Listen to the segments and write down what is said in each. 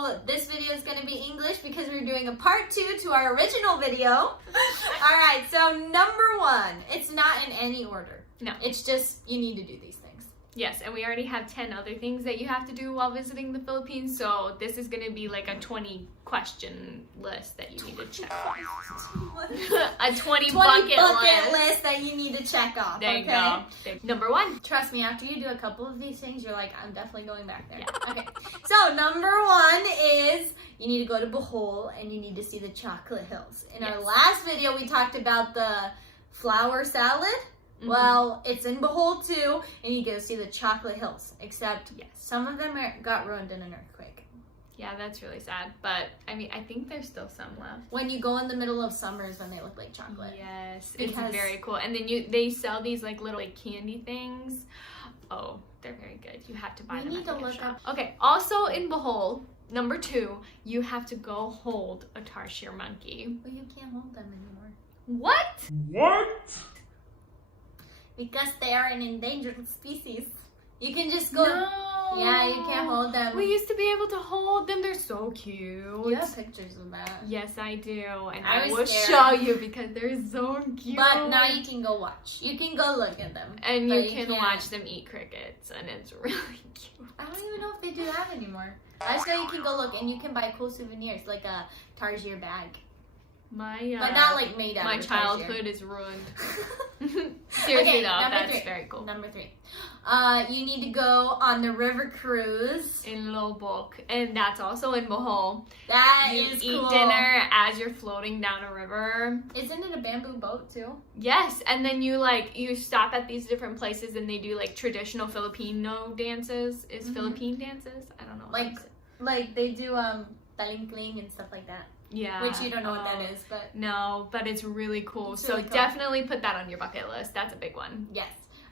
so this video is going to be English because we're doing a part 2 to our original video. All right, so number 1, it's not in any order. No. It's just, you need to do these things. Yes, and we already have 10 other things that you have to do while visiting the Philippines, so this is going to be like a 20 question list that you need to check off. A 20 bucket list that you need to check off. There you go. Number 1. Trust me, after you do a couple of these things, you're like, I'm definitely going back there. Yeah. Okay, so number 1 is you need to go to Bohol and you need to see the chocolate hills. In our last video, we talked about the flour salad. Well, it's in Bohol too, and you go see the chocolate hills. Except, some of them got ruined in an earthquake. Yeah, that's really sad. But, I mean, I think there's still some left. When you go in the middle of summers when they look like chocolate. Yes, it's very cool. And then they sell these like little candy things. Oh, they're very good. You have to buy them. We need to look up. Okay, also in Bohol, number 2, you have to go hold a tarsier monkey. But you can't hold them anymore. What? Because they are an endangered species. You can just go. No. Yeah, you can't hold them. We used to be able to hold them. They're so cute. You have pictures of that. Yes, I do. And I I will was show you because they're so cute. But now you can go watch. You can go look at them. And you can watch them eat crickets. And it's really cute. I don't even know if they do that anymore. I just know you can go look and you can buy cool souvenirs like a tarsier bag. But not like made out of my childhood is ruined. Seriously though, that's 3. very cool. Number 3. You need to go on the river cruise. In Lobok. And that's also in Bohol. That you is eat cool. dinner as you're floating down a river. Isn't it a bamboo boat too? Yes, and then you stop at these different places and they do like traditional Filipino dances. Philippine dances? I don't know. Like they do talingkling and stuff like that. Yeah. Which you don't know what that is, but... No, but it's really cool. It's really so cool. Definitely put that on your bucket list. That's a big one. Yes.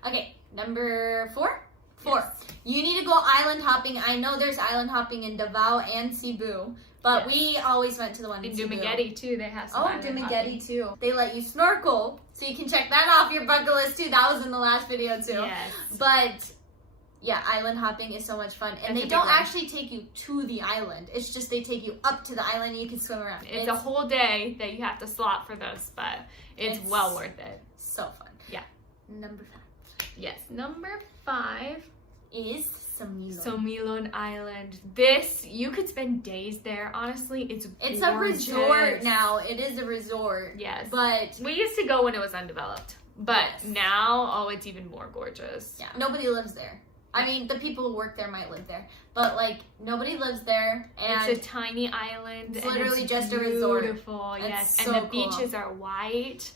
Okay, number 4? 4. Yes. You need to go island hopping. I know there's island hopping in Davao and Cebu, but we always went to the one in Cebu. Dumaguete too, they have some island Dumaguete hopping. too. They let you snorkel, so you can check that off your bucket list too. That was in the last video too. Yes. But... yeah, island hopping is so much fun. And they don't actually take you to the island. It's just they take you up to the island and you can swim around. It's a whole day that you have to slot for this, but it's well worth it. So fun. Yeah. Number 5. Yes, number 5 is Somilon. Somilon Island. This, you could spend days there, honestly. It's a resort now. It is a resort. Yes. But we used to go when it was undeveloped. But now, oh, it's even more gorgeous. Yeah. Nobody lives there. I mean, the people who work there might live there, but like nobody lives there, and it's a tiny island. It's literally just a resort. Beautiful, yes, so and the beaches are white.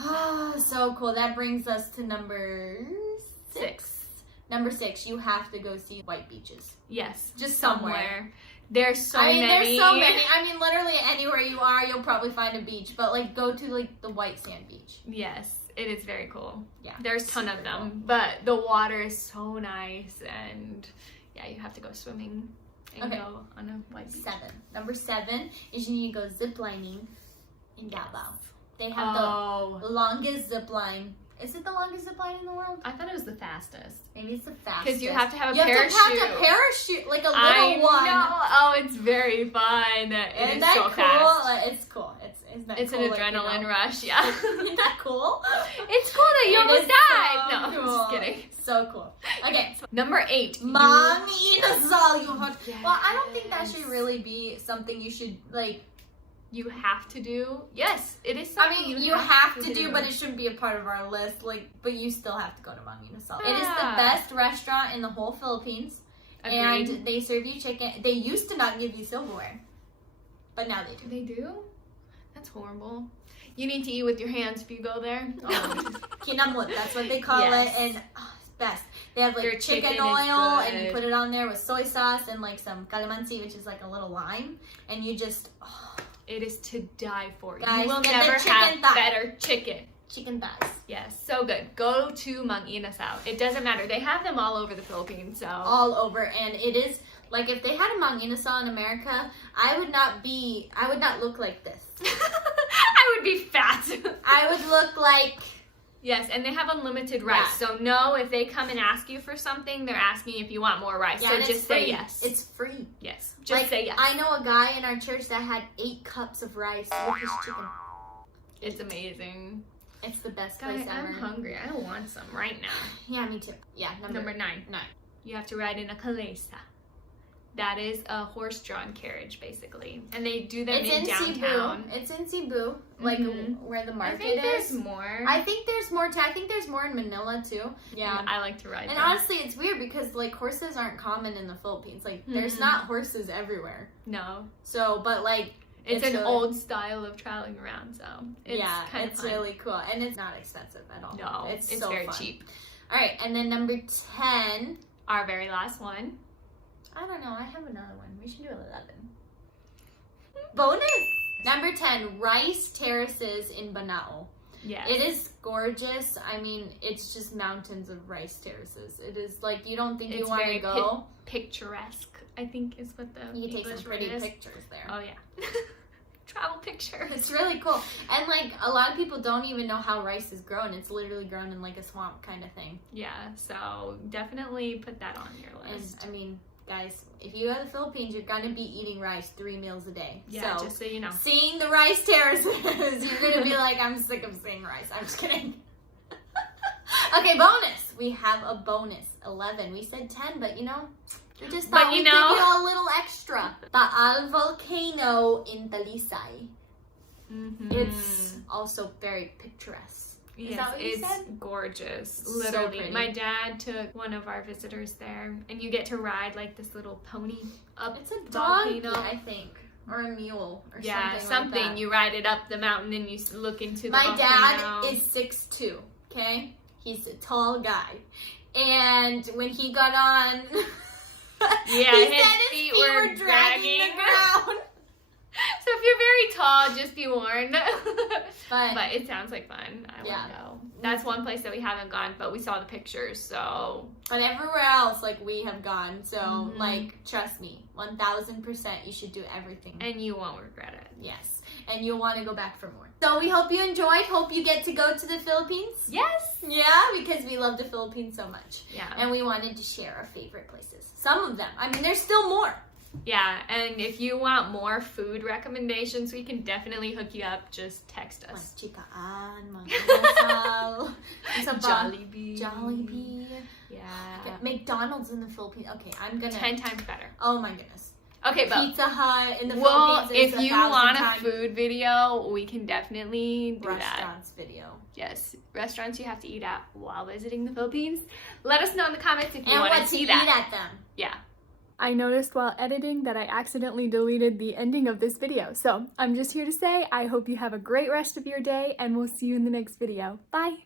Oh, so cool. That brings us to number 6. Number 6, you have to go see white beaches. Yes, just somewhere. There's so many. There's so many. I mean, literally anywhere you are, you'll probably find a beach, but like go to like the white sand beach. Yes. It is very cool. Yeah. There's a ton of them, but the water is so nice, and yeah, you have to go swimming and go on a white beach. 7. Number 7 is you need to go ziplining in Davao. They have the longest zip line. Is it the longest zip line in the world? I thought it was the fastest. Maybe it's the fastest. Because you have to have a parachute. You have to parachute, like a little one. Oh, it's very fun. Isn't that so cool? Fast. It's cool. It's cool, an adrenaline rush, yeah. Isn't that cool? It's cool that you almost died. So no, cool. I'm just kidding. So cool. Okay. Number 8. Mang inasal. Yes. Well, I don't think that should really be something you should, like... You have to do? Yes, it is something you have to do, but it shouldn't be a part of our list. Like, but you still have to go to Mang Inasal. It is the best restaurant in the whole Philippines. Agreed. And they serve you chicken. They used to not give you silverware, but now they do. They do? That's horrible. You need to eat with your hands if you go there. Kinamut, that's what they call it, and it's best. They have like Their chicken oil, and you put it on there with soy sauce and like some calamansi, which is like a little lime, and you just... It is to die for. Guys, you will never have better chicken. Chicken thighs. Yes, so good. Go to Mang Inasal. It doesn't matter. They have them all over the Philippines. So all over, and it is like if they had a Mang Inasal in America, I would not look like this. I would be fat. I would look like Yes, and they have unlimited rice. Yeah. So no, if they come and ask you for something, they're asking if you want more rice. Yeah, so and just say yes. It's free. Yes, just say yes. I know a guy in our church that had 8 cups of rice with his chicken. It's amazing. It's the best Guys, place ever. I'm hungry. I want some right now. Yeah, me too. Yeah, Number 9. You have to ride in a Calysa. That is a horse-drawn carriage, basically. And they do them in downtown. Cebu. It's in Cebu, like where the market I think is. there's more. I think there's more too. I think there's more in Manila too. Yeah. I like to ride And them. honestly, it's weird because like horses aren't common in the Philippines. Like there's not horses everywhere. No. So, but like it's an really, old style of traveling around, so it's kind of fun. Really cool. And it's not expensive at all. No, it's so very fun. cheap. All right, and then number 10. Our very last one. I don't know. I have another one. We should do 11. Bonus! Number 10, Rice Terraces in Banao. Yes. It is gorgeous. I mean, it's just mountains of rice terraces. It is like, you don't think you want to go. Picturesque, I think is what the You can take English some pretty word is. pictures there. Oh, yeah. Travel pictures. It's really cool. And like, a lot of people don't even know how rice is grown. It's literally grown in like a swamp kind of thing. Yeah, so definitely put that on your list. And I mean, guys, if you go to the Philippines, you're gonna be eating rice 3 meals a day. Yeah, so, just so you know. Seeing the rice terraces, you're gonna be like, I'm sick of seeing rice. I'm just kidding. Okay, bonus. We have a bonus. 11. We said 10, but you know, we just thought we'd give you a little extra. The Volcano in Calysa. It's also very picturesque. Yes, Is that what you said? It's gorgeous. So Literally. pretty. My dad took one of our visitors there, and you get to ride like this little pony up It's a volcano. donkey, I think. Or a mule or Yeah, something like that. You ride it up the mountain and you look into the My volcano. dad is 6'2", okay? He's a tall guy. And when he got on... Yeah, he his said feet his feet were were dragging dragging. the ground. So if you're very tall, just be warned. But it sounds like fun. I yeah. want to go. That's one place that we haven't gone, but we saw the pictures, so... But everywhere else, like, we have gone. So, like, trust me, 1,000% you should do everything. And you won't regret it. Yes. And you'll want to go back for more. So we hope you enjoyed. Hope you get to go to the Philippines. Yes! Yeah, because we love the Philippines so much. Yeah. And we wanted to share our favorite places. Some of them. I mean, there's still more. Yeah, and if you want more food recommendations, we can definitely hook you up. Just text us. Mas chikaan, mga kasal. Jollibee. Jollibee. Yeah. McDonald's in the Philippines. Okay, I'm gonna... 10 times better. Oh my goodness. Okay, but... Pizza Hut in the Well, Philippines if is you 1,000 want a times food video, we can definitely do that. restaurants video. Yes, restaurants you have to eat at while visiting the Philippines. Let us know in the comments if you And want what to see eat that. at them. Yeah. I noticed while editing that I accidentally deleted the ending of this video. So I'm just here to say I hope you have a great rest of your day and we'll see you in the next video. Bye!